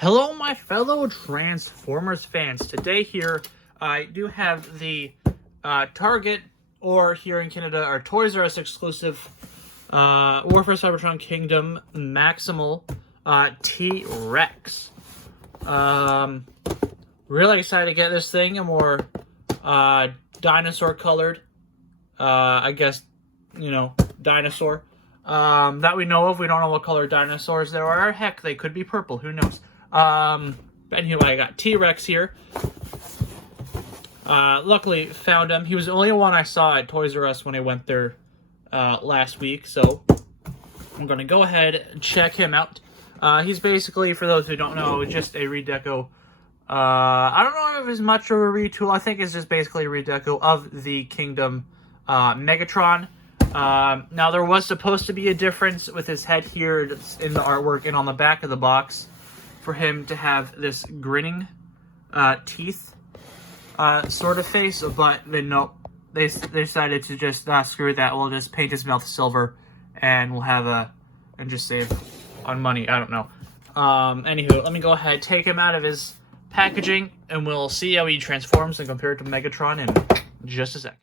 Hello, my fellow Transformers fans. Today here, I do have the Target, or here in Canada, our ToysRus exclusive Warfare Cybertron Kingdom Maximal T-Rex. Really excited to get this thing, a more dinosaur colored, I guess, dinosaur. That we know of. We don't know what color dinosaurs there are. Heck, they could be purple. Who knows? But anyway, I got T-Rex here. Luckily found him. He was the only one I saw at ToysRus when I went there last week, so I'm gonna go ahead and check him out. He's basically, for those who don't know, just a redeco. I don't know if it's much of a retool. I think it's just basically a redeco of the Kingdom Megatron. Now, there was supposed to be a difference with his head here in the artwork and on the back of the box for him to have this grinning teeth sort of face, but then nope. They decided to just screw that. We'll just paint his mouth silver and we'll have and just save on money. I don't know. Anywho, let me go ahead, take him out of his packaging, and we'll see how he transforms and compare it to Megatron in just a sec.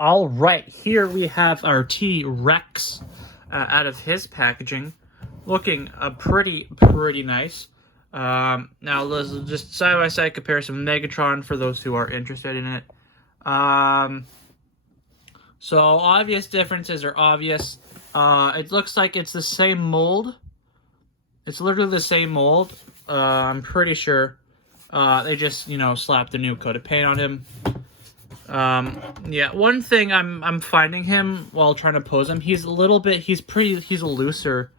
All right, here we have our T-Rex out of his packaging, looking pretty nice. Now let's just side-by-side comparison with Megatron for those who are interested in it. So obvious differences are obvious. It looks like it's the same mold. It's literally the same mold. I'm pretty sure they just slapped a new coat of paint on him. Yeah, one thing I'm finding him while trying to pose him, he's looser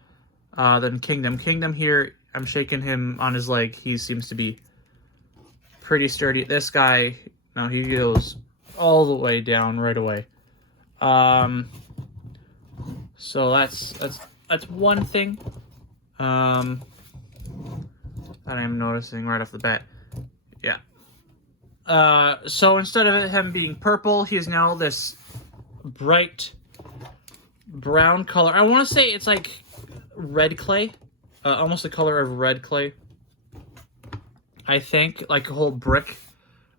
than Kingdom. Kingdom here, I'm shaking him on his leg. He seems to be pretty sturdy. This guy, no, he goes all the way down right away. So that's one thing that I'm noticing right off the bat. Yeah. So instead of him being purple, he is now this bright brown color. I want to say it's like red clay, almost the color of red clay. I think, like a whole brick.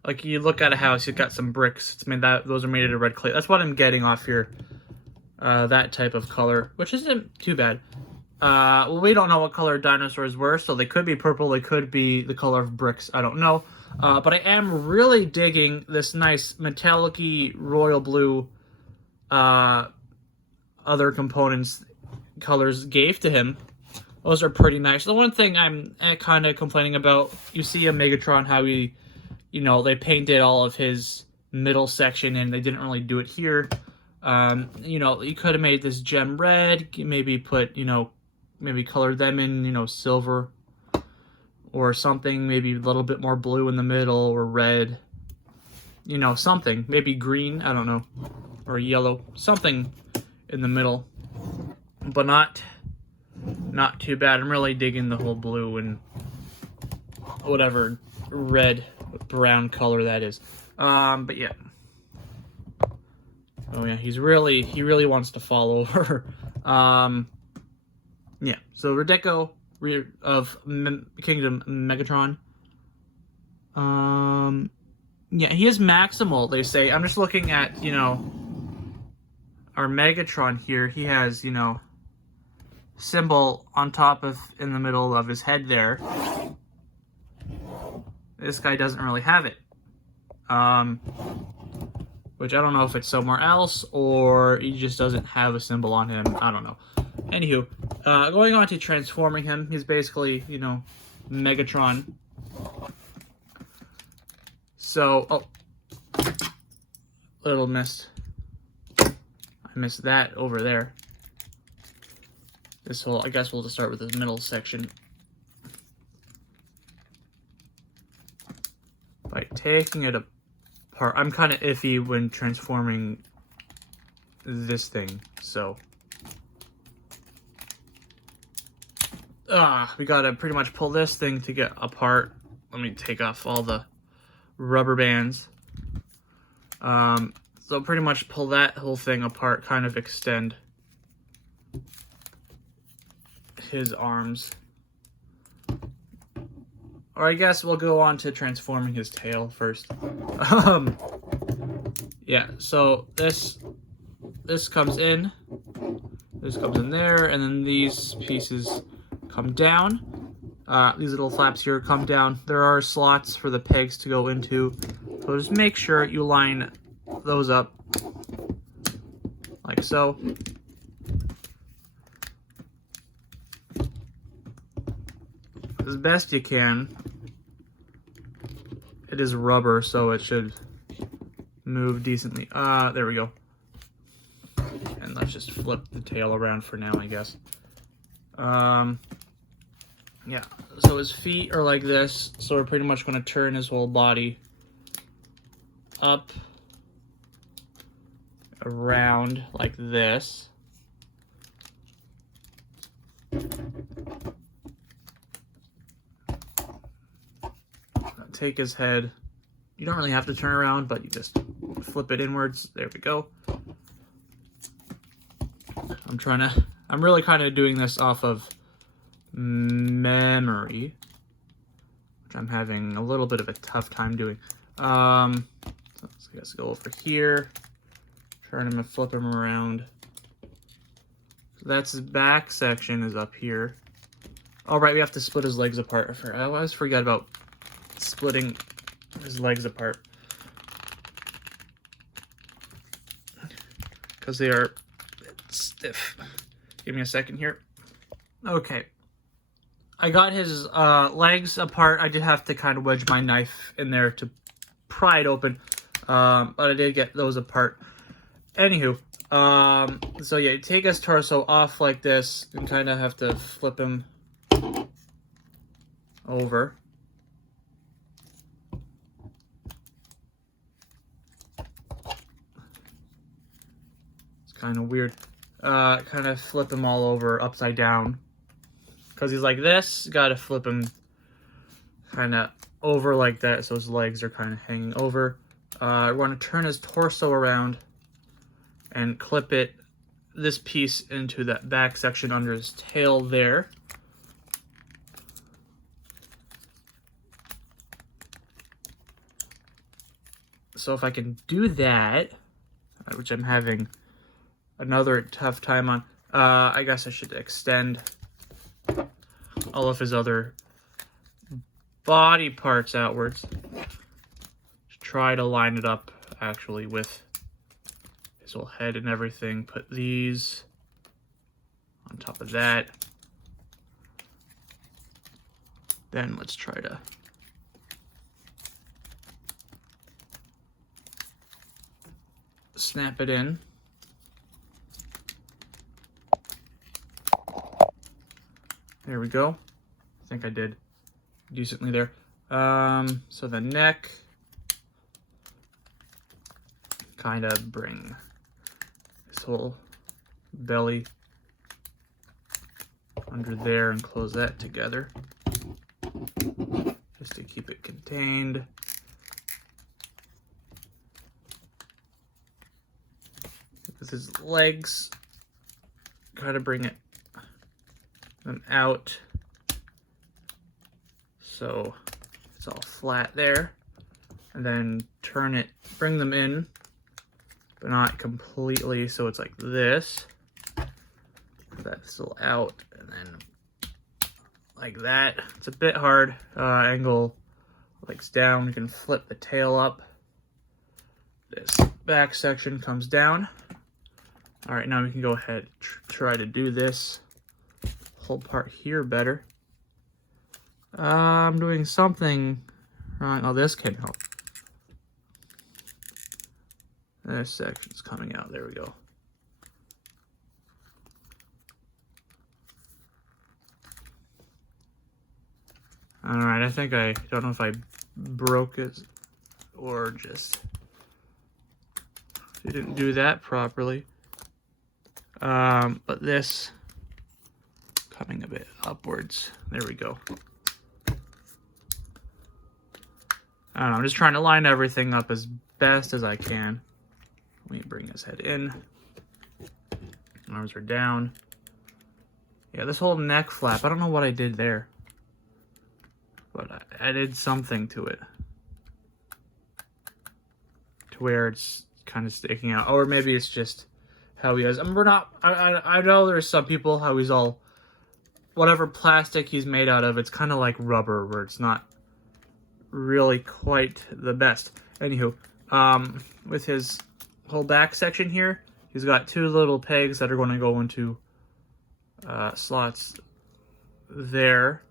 Like you look at a house, you've got some bricks. It's made those are made out of red clay. That's what I'm getting off here. That type of color, which isn't too bad. Well, we don't know what color dinosaurs were, so they could be purple. They could be the color of bricks. I don't know. But I am really digging this nice metallic-y royal blue other components colors gave to him. Those are pretty nice. The one thing I'm kind of complaining about, you see a Megatron, how he, they painted all of his middle section and they didn't really do it here. You could have made this gem red, maybe put, maybe color them in, silver or something, maybe a little bit more blue in the middle or red, something, maybe green, I don't know, or yellow, something in the middle, but not too bad. I'm really digging the whole blue and whatever red brown color that is. But yeah. Oh yeah, he really wants to fall over. Yeah, so Redeco of Kingdom Megatron. Yeah, he is maximal, they say. I'm just looking at, our Megatron here. He has, symbol on top of, in the middle of his head there. This guy doesn't really have it. Which I don't know if it's somewhere else or he just doesn't have a symbol on him. I don't know. Anywho, going on to transforming him, he's basically, Megatron. So, oh, little missed. I missed that over there. This whole, I guess we'll just start with this middle section. By taking it apart, I'm kind of iffy when transforming this thing, so. We gotta pretty much pull this thing to get apart. Let me take off all the rubber bands. So pretty much pull that whole thing apart, kind of extend his arms. Or I guess we'll go on to transforming his tail first. Yeah, so this comes in, this comes in there, and then these pieces come down. These little flaps here come down. There are slots for the pegs to go into, so just make sure you line those up like so. As best you can. It is rubber, so it should move decently. There we go. And let's just flip the tail around for now, I guess. Yeah, so his feet are like this, so we're pretty much going to turn his whole body up, around like this. Take his head. You don't really have to turn around, but you just flip it inwards. There we go. I'm really kind of doing this off of memory, which I'm having a little bit of a tough time doing. So let's go over here, turn him and flip him around. So that's his back section is up here. All right, we have to split his legs apart. I always forget about splitting his legs apart because they are a bit stiff. Give me a second here. Okay, I got his legs apart. I did have to kind of wedge my knife in there to pry it open, but I did get those apart. Anywho, so yeah, you take his torso off like this and kind of have to flip him over. Kind of weird. Kind of flip him all over upside down. Because he's like this, gotta flip him kind of over like that so his legs are kind of hanging over. I want to turn his torso around and clip this piece into that back section under his tail there. So if I can do that, which I'm having another tough time on. I guess I should extend all of his other body parts outwards. Try to line it up actually with his whole head and everything. Put these on top of that. Then let's try to snap it in. There we go. I think I did decently there. So the neck, kind of bring his whole belly under there and close that together just to keep it contained. With his legs, kind of bring them out so it's all flat there, and then turn it, bring them in, but not completely, so it's like this. That's still out, and then like that. It's a bit hard. Angle legs down. You can flip the tail up. This back section comes down. All right, now we can go ahead and try to do this whole part here better. I'm doing something wrong. Oh, this can help. This section's coming out. There we go. All right, I think I don't know if I broke it or just didn't do that properly. But this coming a bit upwards. There we go. I don't know, I'm just trying to line everything up as best as I can Let me bring his head in. Arms are down. Yeah, this whole neck flap, I don't know what I did there. But I did something to it. To where it's kind of sticking out. Or maybe it's just how he is. I mean, I know there's some people how he's all, whatever plastic he's made out of, it's kind of like rubber, where it's not really quite the best. Anywho, with his whole back section here, he's got two little pegs that are going to go into slots there.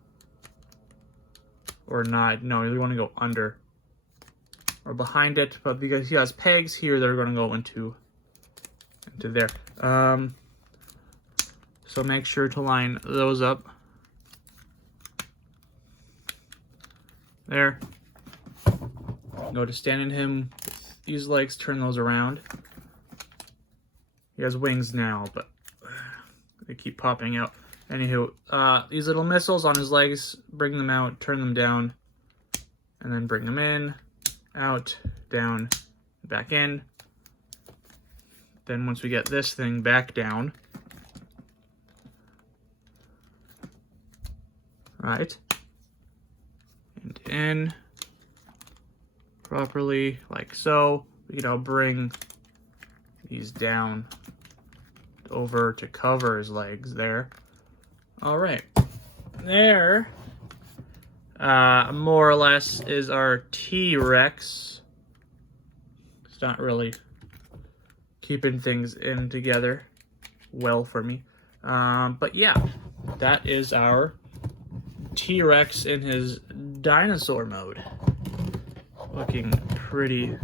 Or not, no, you want to go under or behind it, but because he has pegs here, they're going to go into there. So make sure to line those up. There. Go to standing him with these legs, turn those around. He has wings now, but they keep popping out. Anywho, these little missiles on his legs, bring them out, turn them down, and then bring them in, out, down, back in. Then once we get this thing back down, right, and in properly, like so, we can now bring these down over to cover his legs there. All right, there, more or less is our T-Rex. It's not really keeping things in together well for me. But yeah, that is our T-Rex in his dinosaur mode. Looking pretty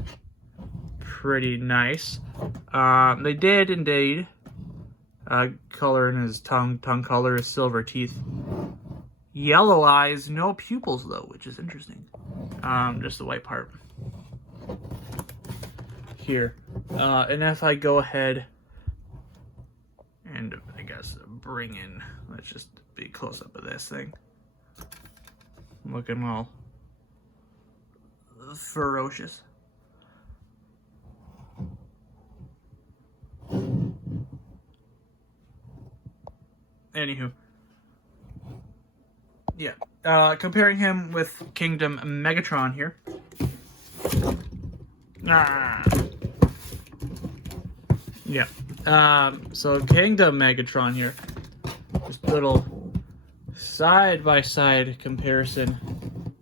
nice. They did indeed color in his tongue color is silver teeth. Yellow eyes, no pupils though, which is interesting. Just the white part. Here. And if I go ahead and I guess bring in, let's just be close up of this thing. Looking all ferocious. Anywho. Yeah. Comparing him with Kingdom Megatron here. Yeah. So Kingdom Megatron here. Just a little side-by-side comparison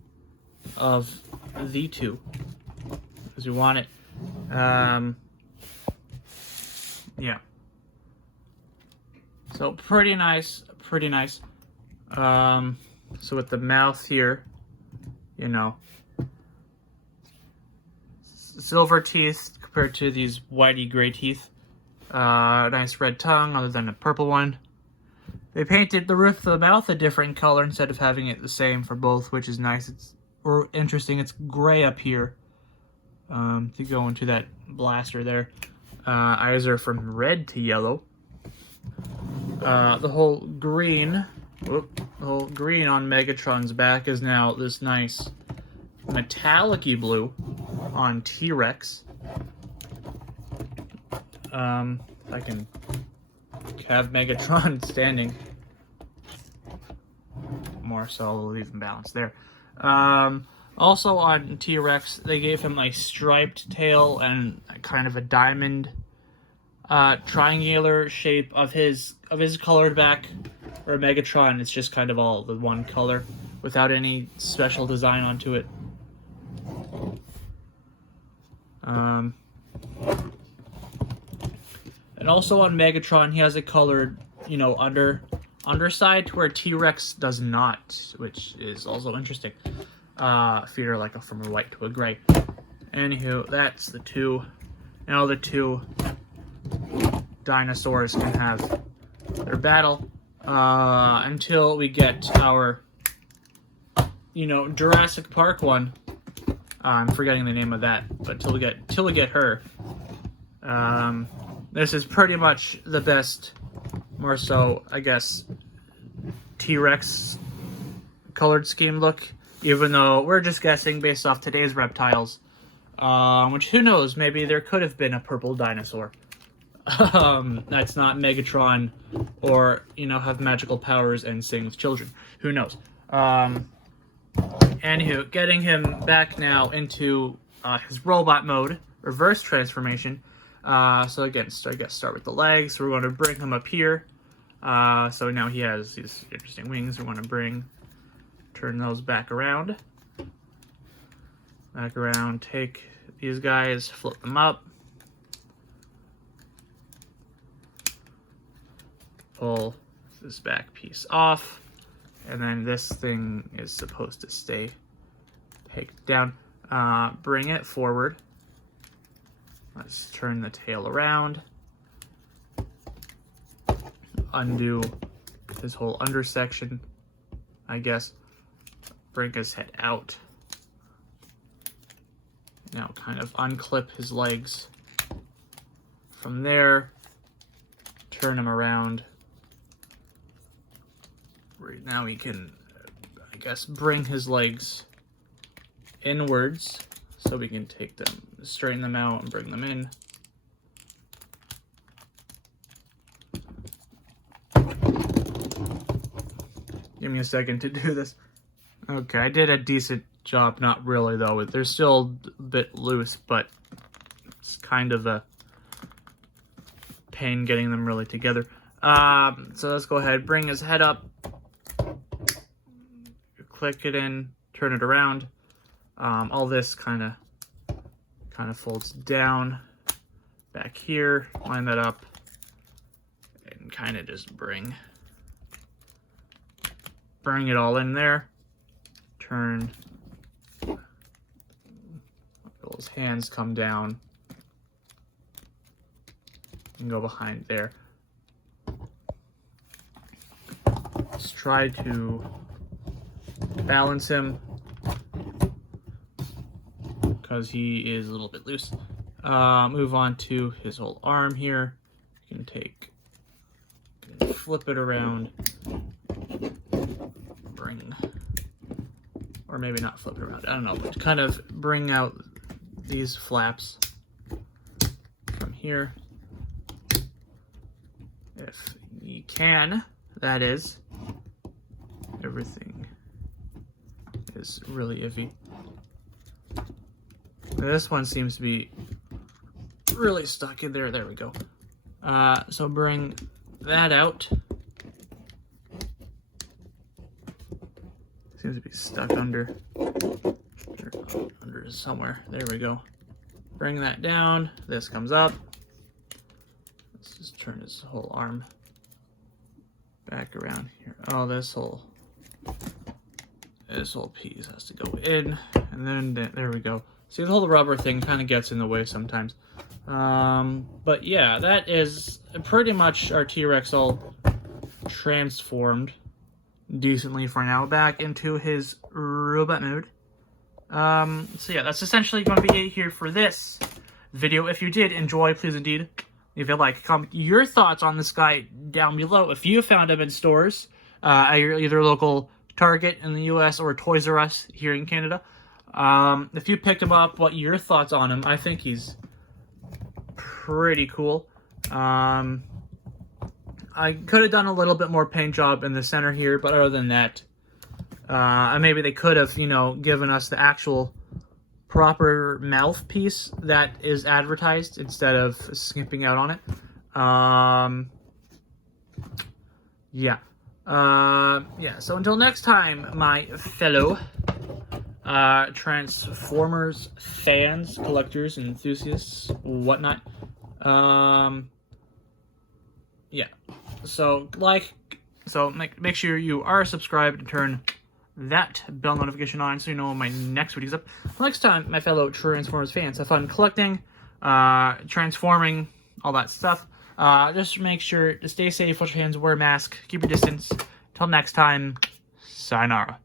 of the two. Because we want it. Yeah. So pretty nice. So with the mouth here, you know, silver teeth compared to these whitey gray teeth. Nice red tongue other than a purple one. They painted the roof of the mouth a different color instead of having it the same for both, which is nice. It's interesting. It's gray up here to go into that blaster there. Eyes are from red to yellow. The whole green on Megatron's back is now this nice metallic-y blue on T-Rex. If I can have Megatron standing more, so I'll leave him balanced there. Also on T-Rex, they gave him a striped tail and kind of a diamond triangular shape of his colored back. Or Megatron, it's just kind of all the one color without any special design onto it. And also on Megatron, he has a colored, you know, underside to where T-Rex does not, which is also interesting. Feet are like from a white to a gray. Anywho, that's the two. Now the two dinosaurs can have their battle. Until we get our, you know, Jurassic Park one. I'm forgetting the name of that, but till we get her. This is pretty much the best, more so, I guess, T-Rex colored scheme look. Even though we're just guessing based off today's reptiles, Which, who knows, maybe there could have been a purple dinosaur. That's not Megatron, or, you know, have magical powers and sing with children. Who knows? Anywho, getting him back now into his robot mode, reverse transformation. So again, I guess start with the legs. We're going to bring him up here. So now he has these interesting wings. We're going to turn those back around. Back around, take these guys, flip them up. Pull this back piece off. And then this thing is supposed to stay pegged down. Bring it forward. Let's turn the tail around. Undo his whole undersection, I guess. Bring his head out. Now kind of unclip his legs. From there, turn him around. Right now we can, I guess, bring his legs inwards so we can take them, straighten them out and bring them in. Give me a second to do this. Okay, I did a decent job. Not really, though. They're still a bit loose, but it's kind of a pain getting them really together. So let's go ahead, bring his head up. Click it in, turn it around. All this kind of folds down back here. Line that up, and kind of just bring it all in there. Turn. His hands come down and go behind there. Let's try to balance him because he is a little bit loose. Move on to his whole arm here. You can flip it around, or maybe not flip it around, I don't know, but kind of bring out these flaps from here, if you can, that is. Everything is really iffy. This one seems to be really stuck in there. There we go. So bring that out. Seems to be stuck under somewhere. There we go. Bring that down. This comes up. Let's just turn his whole arm back around here. Oh, this whole piece has to go in, and then there we go. See, the whole rubber thing kind of gets in the way sometimes. But yeah, that is pretty much our T-Rex all transformed decently for now, back into his robot mode. So yeah, that's essentially going to be it here for this video. If you did enjoy, please indeed leave a like, comment your thoughts on this guy down below. If you found him in stores, at your either local Target in the US or ToysRus here in Canada, if you picked him up, what your thoughts on him? I think he's pretty cool. I could have done a little bit more paint job in the center here, but other than that, maybe they could have, you know, given us the actual proper mouthpiece that is advertised instead of skimping out on it. Yeah. So until next time, my fellow Transformers fans, collectors, and enthusiasts, whatnot. Yeah. So make sure you are subscribed and turn that bell notification on so you know when my next video's up. Next time, my fellow Transformers fans, have fun collecting, transforming, all that stuff. Just make sure to stay safe, wash your hands, wear a mask, keep your distance. Till next time, sayonara.